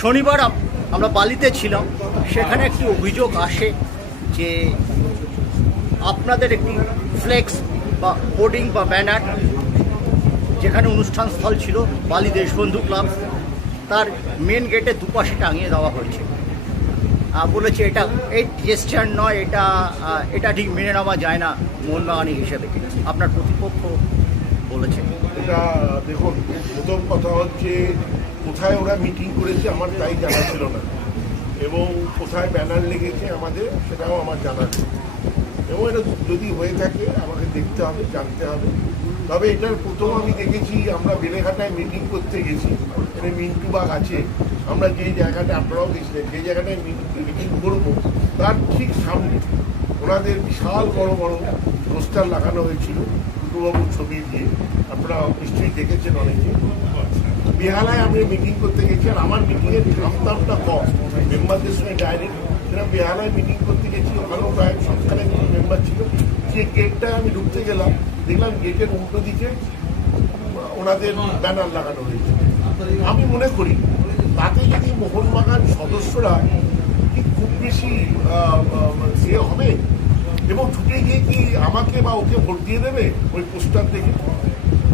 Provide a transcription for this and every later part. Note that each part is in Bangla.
শনিবার আমরা বালিতে ছিলাম, সেখানে একটি অভিযোগ আসে যে আপনাদের একটি ফ্লেক্স বা হোর্ডিং বা ব্যানার যেখানে অনুষ্ঠান স্থল ছিল, বালি দেশবন্ধু ক্লাব, তার মেন গেটে দুপাশে টাঙিয়ে দেওয়া হয়েছে। বলেছে এটা এই জেস্টার নয়, এটা এটা ঠিক মেনে নেওয়া যায় না মোহনবাগানি হিসেবে। আপনার প্রতিপক্ষ বলেছে। এটা, দেখুন, প্রথম কথা হচ্ছে কোথায় ওরা মিটিং করেছে আমার তাই জানা ছিল না। এবং কোথায় ব্যানার লেগেছে আমাদের সেটাও আমার জানা ছিল এবং এটা যদি হয়ে থাকে, আমাকে দেখতে হবে, জানতে হবে। তবে এটার প্রথম আমি দেখেছি, আমরা বেলেঘাটায় মিটিং করতে গেছি। এখানে মিন্টু বাগ আছে। আমরা যে জায়গাটা আপনারাও গেছিলেন, যে জায়গাটায় মিটিং করব, তার ঠিক সামনে ওনাদের বিশাল বড় বড় পোস্টার লাগানো হয়েছিল। টুটুবাবুর ছবি দিয়ে। আপনারা নিশ্চয়ই দেখেছেন অনেকে। বেহালায় আমি মিটিং করতে গেছি আর আমার মিটিংয়ের দামটা কম মেম্বারদের সঙ্গে ডাইরেক্ট সেরকম বেহালায় মিটিং করতে গেছি, ওখানেও প্রায় সবখানে মেম্বার ছিল। যে গেটটা আমি ঢুকতে গেলাম, দেখলাম গেটের উল্টো দিকে ওনাদের ব্যানার লাগানো হয়েছে। আমি মনে করি, তাতে যদি মোহনবাগান সদস্যরা কি খুব বেশি সে হবে? এবং ছুটে গিয়ে কি আমাকে বা ওকে ভোট দিয়ে দেবে? ওই পোস্টার দেখে।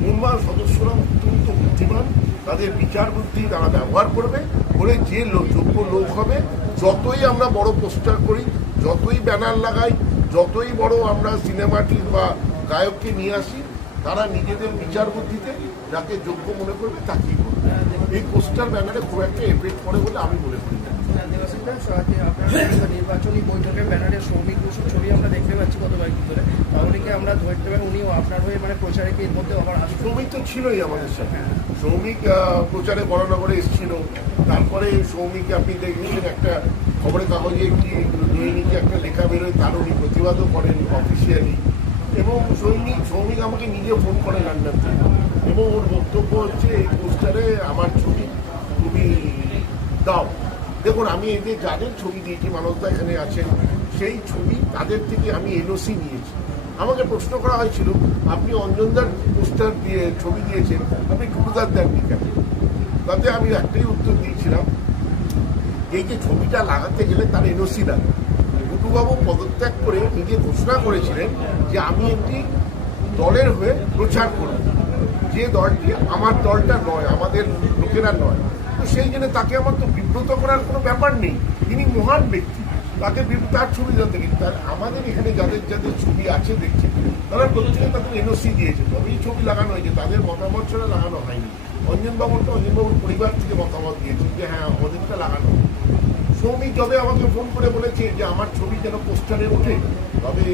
মোহনবাগান সদস্যরা অত্যন্ত বুদ্ধিমান। তাদের বিচার বুদ্ধি তারা ব্যবহার করবে করে যে যোগ্য লোক হবে, যতই আমরা বড় পোস্টার করি, যতই ব্যানার লাগাই, যতই বড় আমরা সিনেমাটি বা গায়ককে নিয়ে আসি, তারা নিজেদের বিচার বুদ্ধিতে যাকে যোগ্য মনে করবে তাকেই করবে। এই পোস্টার ব্যানারে খুব একটা এফেক্ট পড়ে বলে আমি মনে করি না। নির্বাচনী বৈঠকের ব্যানারে শ্রমিক বসুর ছবি আমরা দেখতে পাচ্ছি গত কয়েকদিন ধরে তাহলে আমরা ধরতে পারি? উনিও আপনার হয়ে মানে প্রচারে কি এর মধ্যে আবার আসবেন? সৌমিক তো ছিলই আমাদের সাথে। সৌমিক আহ, প্রচারে বড়নগরে এসেছিল। তারপরে সৌমিক আপনি দেখেছেন একটা খবরের কাগজে একটি দৈনিকে একটা লেখা বেরোয় তার উনি প্রতিবাদও করেন অফিসিয়ালি এবং সৌমিক শ্রমিক আমাকে নিজে ফোন করেন লন্ডন থেকে এবং ওর বক্তব্য হচ্ছে এই পোস্টারে আমার ছবি তুমি দাও। দেখুন, আমি এদের যাদের ছবি দিয়েছি মানবদা এখানে আছেন, সেই ছবি তাদের থেকে আমি এনওসি নিয়েছি। আমাকে প্রশ্ন করা হয়েছিল, আপনি অঞ্জনদার পোস্টার দিয়ে ছবি দিয়েছেন, আপনি টুকুদার দেননি কেন? তাতে আমি একটাই উত্তর দিয়েছিলাম, এই যে ছবিটা লাগাতে গেলে তার এনওসি লাগে। টুটুবাবু পদত্যাগ করে নিজে ঘোষণা করেছিলেন যে আমি একটি দলের হয়ে প্রচার করব। যে দলটি আমার দলটা নয়, আমাদের লোকেরা নয়। তো সেই জন্য তাকে আমার তো বিব্রত করার কোনো ব্যাপার নেই। তিনি মহান ব্যক্তি। তাকে তার ছবি জানতে গেছি তার আমাদের এখানে যাদের যাদের ছবি আছে দেখছি তারা প্রত্যেকে তাদের এনওসি দিয়েছে। তবে এই ছবি লাগানো হয়েছে। তাদের মতামত ছাড়া লাগানো হয়নি। অঞ্জনবাবুরটা অঞ্জনবাবুর পরিবার থেকে মতামত দিয়েছে যে হ্যাঁ আমাদেরটা লাগানো। সৌমিক যবে আমাকে ফোন করে বলেছে যে আমার ছবি যেন পোস্টারে ওঠে তবে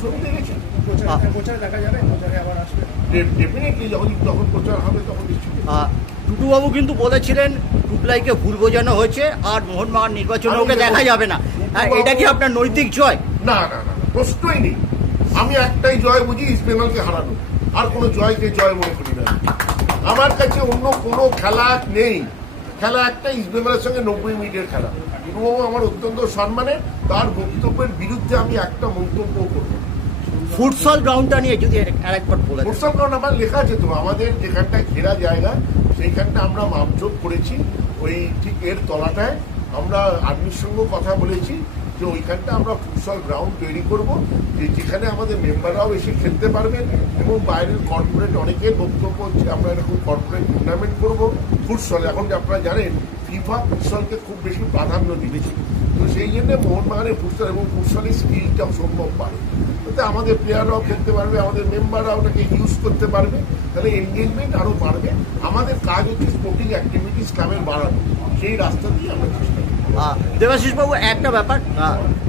ছবি দেখেছি প্রচারে প্রচারে দেখা যাবে। প্রচারে আবার আসবে। ডেফিনেটলি যখন তখন প্রচার হবে তখন নিশ্চয়ই আহ, টুটুবাবু কিন্তু বলেছিলেন টুকলাইকে ভুল বোঝানো হয়েছে আর মোহনবাগান নির্বাচনে ওকে দেখা যাবে না। এটা কি আপনার নৈতিক জয়? না না না প্রশ্নই নেই। আমি একটাই জয় বুঝি ইস্ট বেঙ্গলকে হারানো। আর কোনো জয়কে জয় মনে করি না। আমার কাছে অন্য কোনো খেলা নেই। খেলা একটা ইস্ট বেঙ্গলের সঙ্গে নব্বই মিনিটের খেলা। গুরুবাবু আমার অত্যন্ত সম্মানের। তার বক্তব্যের বিরুদ্ধে আমি একটা মন্তব্য করব। ফুটসল গ্রাউন্ডটা নিয়ে যদি আরেকবার বলে। প্রস্তাব কারণ আমার লেখা আছে তো। আমাদের যেখানটা ঘেরা জায়গা সেইখানটা আমরা মাপজোপ করেছি। ওই ঠিক এর তলাটায় আমরা আর্মির সঙ্গেও কথা বলেছি যে ওইখানটা আমরা ফুটসল গ্রাউন্ড তৈরি করব, যে যেখানে আমাদের মেম্বাররাও এসে খেলতে পারবেন এবং বাইরের কর্পোরেট অনেকের বক্তব্য হচ্ছে আমরা এরকম কর্পোরেট টুর্নামেন্ট করব, ফুটসল। এখন আপনারা জানেন ফিফা ফুটসলকে খুব বেশি প্রাধান্য দিয়েছে তো সেই জন্য মোহনবাগানের ফুটসল এবং ফুটসলের স্কিলটাও সম্ভব পারে। তাতে আমাদের প্লেয়াররাও খেলতে পারবে আমাদের মেম্বাররা ওটাকে ইউজ করতে পারবে তাহলে এনগেজমেন্ট আরও বাড়বে। আমাদের কাজ হচ্ছে স্পোর্টিং অ্যাক্টিভিটিস ক্লাবের বাড়ানো। সেই রাস্তা দিয়ে আমরা চেষ্টা করি আহ, দেবাশিস বাবু একটা ব্যাপার।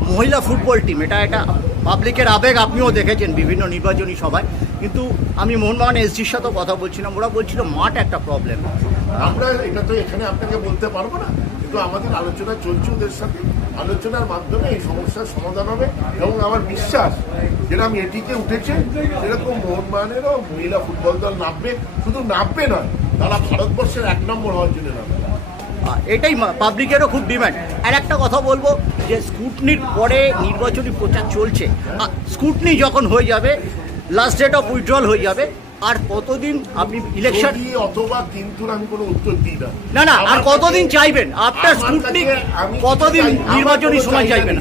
মহিলা ফুটবল টিম এটা একটা পাবলিকের আবেগ আপনিও দেখেছেন বিভিন্ন নির্বাচনী সভায়। কিন্তু আমি মোহনবাগান এসডির সাথেও কথা বলছিলাম ওরা বলছিল মাঠ একটা প্রবলেম আমরা এটা তো এখানে আপনাকে বলতে পারব না, কিন্তু আমাদের আলোচনা চলছে ওদের সাথে। আলোচনার মাধ্যমে এই সমস্যার সমাধান হবে এবং আমার বিশ্বাস, যেরকম এটিকে উঠেছে, সেরকম মোহনবাগানেরও মহিলা ফুটবল দল নামবে, শুধু নামবে নয়, তারা ভারতবর্ষের এক নম্বর হওয়ার জন্য নামবে। এটাই পাবলিকেরও খুব ডিম্যান্ড আর একটা কথা বলব, যে স্কুটনির পরে নির্বাচনী প্রচার চলছে। স্কুটনি যখন হয়ে যাবে লাস্ট ডেট অফ উইথড্রল হয়ে যাবে আর কতদিন আপনি ইলেকশন অথবা কিন্তু আমি কোনো উত্তর দিই না না না আর কতদিন চাইবেন আপনার আমার স্কুটনিক কতদিন নির্বাচনী সময় চাইবেন।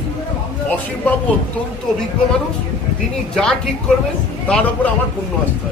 অসীমবাবু অত্যন্ত অভিজ্ঞ মানুষ তিনি যা ঠিক করবেন তার উপর আমার পূর্ণ আস্থা।